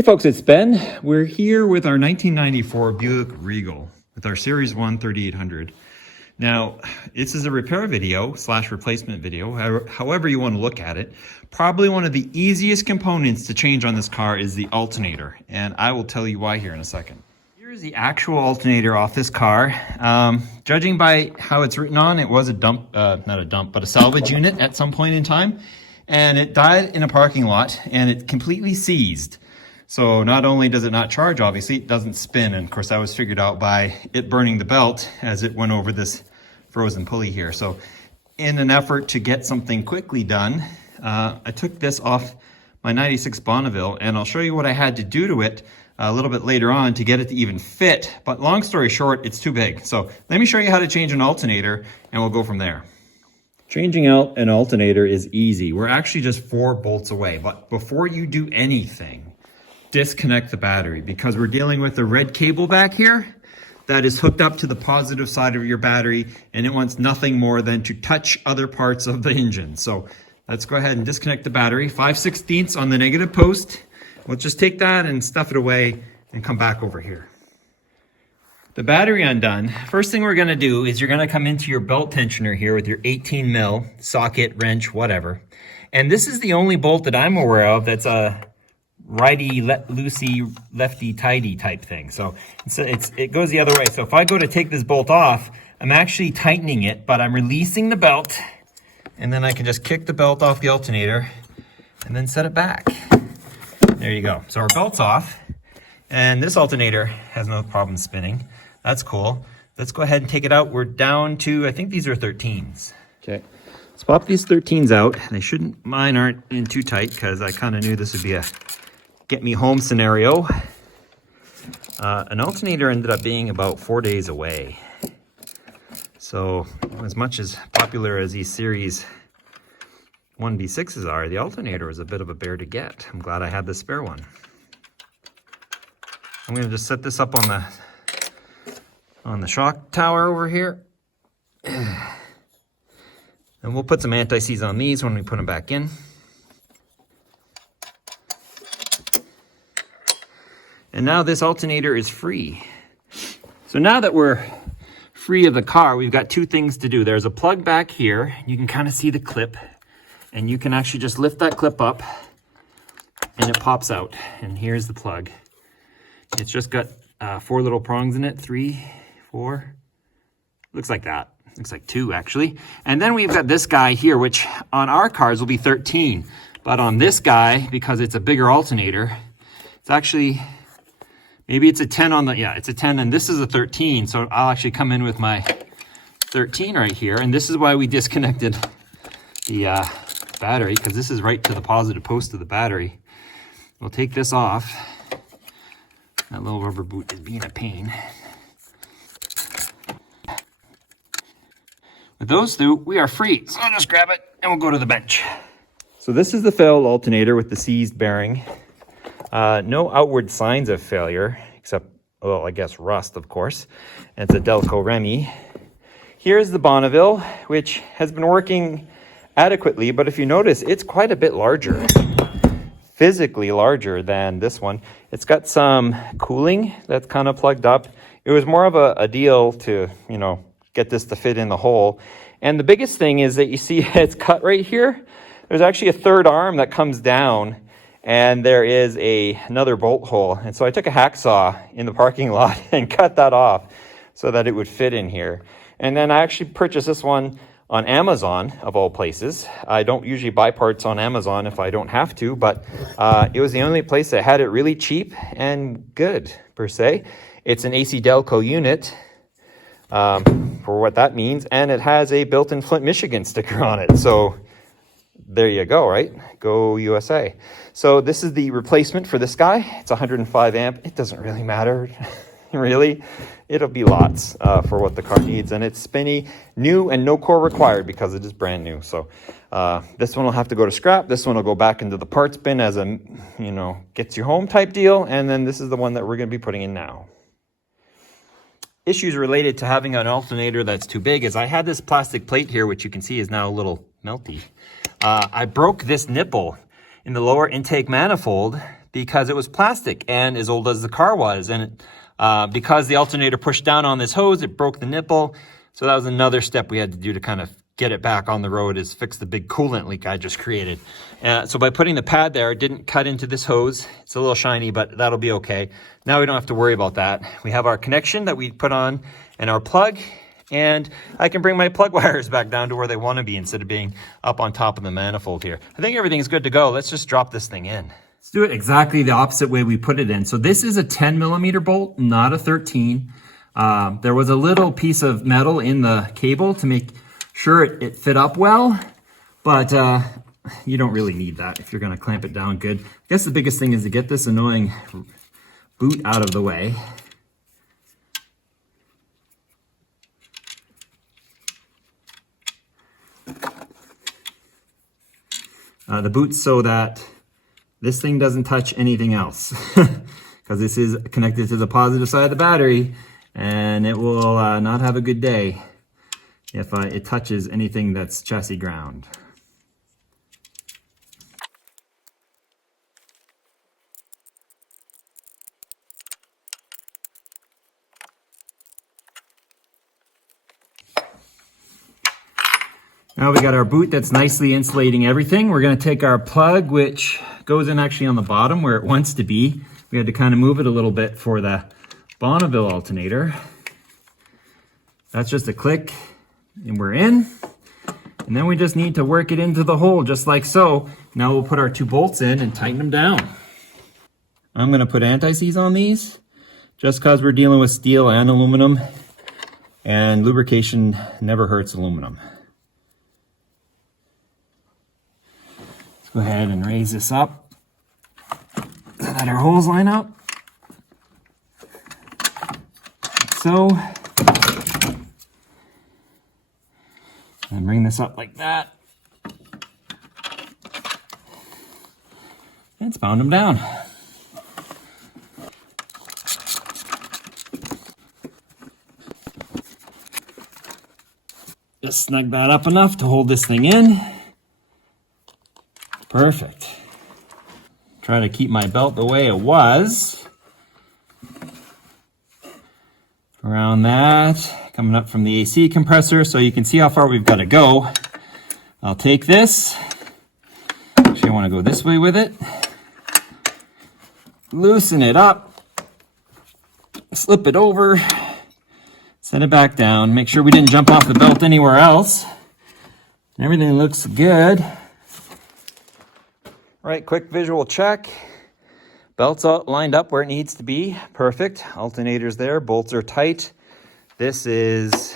Hey folks, it's Ben. We're here with our 1994 Buick Regal with our Series 1 3800. Now, this is a repair video / replacement video, however you want to look at it. Probably one of the easiest components to change on this car is the alternator, and I will tell you why here in a second. Here's the actual alternator off this car. Judging by how it's written on, it was a dump, not a dump, but a salvage unit at some point in time, and it died in a parking lot, and it completely seized. So not only does it not charge, obviously, it doesn't spin. And of course, that was figured out by it burning the belt as it went over this frozen pulley here. So in an effort to get something quickly done, I took this off my 96 Bonneville, and I'll show you what I had to do to it a little bit later on to get it to even fit. But long story short, it's too big. So let me show you how to change an alternator, and we'll go from there. Changing out an alternator is easy. We're actually just 4 bolts away. But before you do anything, disconnect the battery, because we're dealing with a red cable back here that is hooked up to the positive side of your battery, and it wants nothing more than to touch other parts of the engine. So let's go ahead and disconnect the battery. 5/16 on the negative post. We'll just take that and stuff it away and come back over here. The battery undone. First thing we're gonna do is you're gonna come into your belt tensioner here with your 18 mil socket, wrench, whatever. And this is the only bolt that I'm aware of that's a righty loosey, lefty tighty type thing. So it goes the other way. So if I go to take this bolt off, I'm actually tightening it, but I'm releasing the belt, and then I can just kick the belt off the alternator and then set it back. There you go. So our belt's off, and this alternator has no problem spinning. That's cool. Let's go ahead and take it out. We're down to, I think these are 13s. Okay. Let's pop these 13s out. They shouldn't, mine aren't in too tight because I kind of knew this would be a get me home scenario. An alternator ended up being about 4 days away. So as much as popular as these Series 1V6s are, the alternator was a bit of a bear to get. I'm glad I had the spare one. I'm gonna just set this up on the shock tower over here. And we'll put some anti-seize on these when we put them back in. And now this alternator is free. So now that we're free of the car, we've got 2 things to do. There's a plug back here. You can kind of see the clip, and you can actually just lift that clip up and it pops out. And here's the plug. It's just got 4 little prongs in it, 3, 4, looks like that. Looks like 2 actually. And then we've got this guy here, which on our cars will be 13. But on this guy, because it's a bigger alternator, it's actually, maybe it's a 10 on the, yeah, it's a 10, and this is a 13. So I'll actually come in with my 13 right here. And this is why we disconnected the battery, because this is right to the positive post of the battery. We'll take this off. That little rubber boot is being a pain. With those 2, we are free. So I'll just grab it and we'll go to the bench. So this is the failed alternator with the seized bearing. No outward signs of failure, except, well, I guess rust, of course. And it's a Delco Remy. Here's the Bonneville, which has been working adequately, but if you notice, it's quite a bit larger. Physically larger than this one. It's got some cooling that's kind of plugged up. It was more of a deal to, you know, get this to fit in the hole. And the biggest thing is that you see it's cut right here. There's actually a 3rd arm that comes down, and there is another bolt hole. And so I took a hacksaw in the parking lot and cut that off so that it would fit in here. And then I actually purchased this one on Amazon, of all places. I don't usually buy parts on Amazon if I don't have to, but it was the only place that had it really cheap and good, per se. It's an AC Delco unit, for what that means, and it has a built-in Flint, Michigan sticker on it. So there you go, right? Go USA. So this is the replacement for this guy. It's 105 amp. It doesn't really matter, really. It'll be lots for what the car needs, and it's spinny, new, and no core required because it is brand new. So this one will have to go to scrap. This one will go back into the parts bin as a, you know, gets you home type deal. And then this is the one that we're going to be putting in now. Issues related to having an alternator that's too big is I had this plastic plate here, which you can see is now a little melty. I broke this nipple in the lower intake manifold because it was plastic and as old as the car was. And because the alternator pushed down on this hose, it broke the nipple. So that was another step we had to do to kind of get it back on the road, is fix the big coolant leak I just created. So by putting the pad there, it didn't cut into this hose. It's a little shiny, but that'll be okay. Now we don't have to worry about that. We have our connection that we put on and our plug, and I can bring my plug wires back down to where they want to be instead of being up on top of the manifold here. I think everything's good to go. Let's just drop this thing in. Let's do it exactly the opposite way we put it in. So this is a 10mm bolt, not a 13. There was a little piece of metal in the cable to make sure it fit up well, but you don't really need that if you're going to clamp it down good. I guess the biggest thing is to get this annoying boot out of the way. The boot's so that this thing doesn't touch anything else, because this is connected to the positive side of the battery, and it will not have a good day if it touches anything that's chassis ground. Now we got our boot that's nicely insulating everything. We're going to take our plug, which goes in actually on the bottom where it wants to be. We had to kind of move it a little bit for the Bonneville alternator. That's just a click and we're in. And then we just need to work it into the hole just like so. Now we'll put our 2 bolts in and tighten them down. I'm going to put anti-seize on these just because we're dealing with steel and aluminum, and lubrication never hurts aluminum. Let's go ahead and raise this up so that our holes line up. So, and bring this up like that. And pound them down. Just snug that up enough to hold this thing in. Perfect. Try to keep my belt the way it was. Around that, coming up from the AC compressor, so you can see how far we've got to go. I'll take this. Actually, I want to go this way with it. Loosen it up. Slip it over. Set it back down. Make sure we didn't jump off the belt anywhere else. Everything looks good. Right, quick visual check. Belt's all lined up where it needs to be. Perfect. Alternator's there. Bolts are tight. This is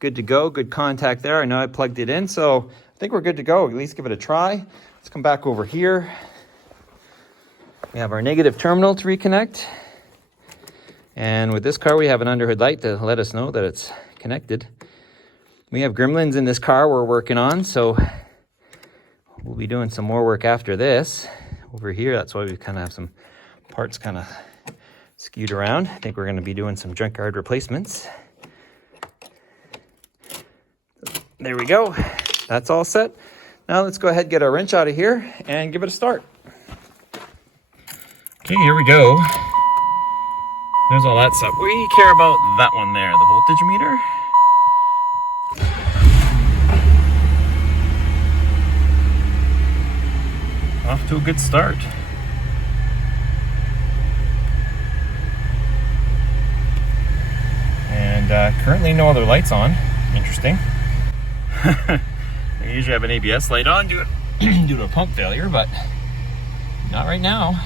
good to go. Good contact there. I know I plugged it in, so I think we're good to go. At least give it a try. Let's come back over here. We have our negative terminal to reconnect. And with this car, we have an underhood light to let us know that it's connected. We have gremlins in this car we're working on, so we'll be doing some more work after this. Over here, that's why we kind of have some parts kind of skewed around. I think we're going to be doing some junkyard replacements. There we go. That's all set. Now let's go ahead and get our wrench out of here and give it a start. Okay, here we go. There's all that stuff. We care about that one there, the voltage meter. Off to a good start. And currently no other lights on. Interesting. I usually have an ABS light on due to a pump failure, but not right now.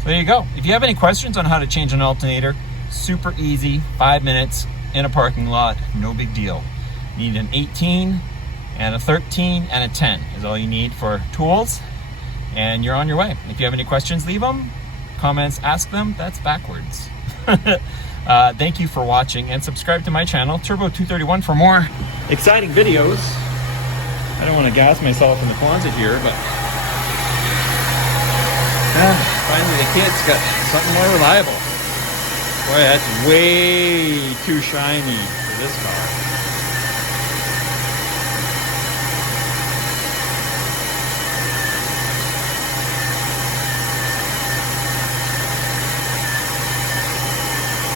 So there you go. If you have any questions on how to change an alternator, super easy, 5 minutes in a parking lot, no big deal. You need an 18 and a 13 and a 10 is all you need for tools, and you're on your way. If you have any questions, leave them. Comments, ask them. That's backwards. Thank you for watching, and subscribe to my channel, Turbo231, for more exciting videos. I don't want to gas myself in the closet here, but finally the kid's got something more reliable. Boy, that's way too shiny for this car.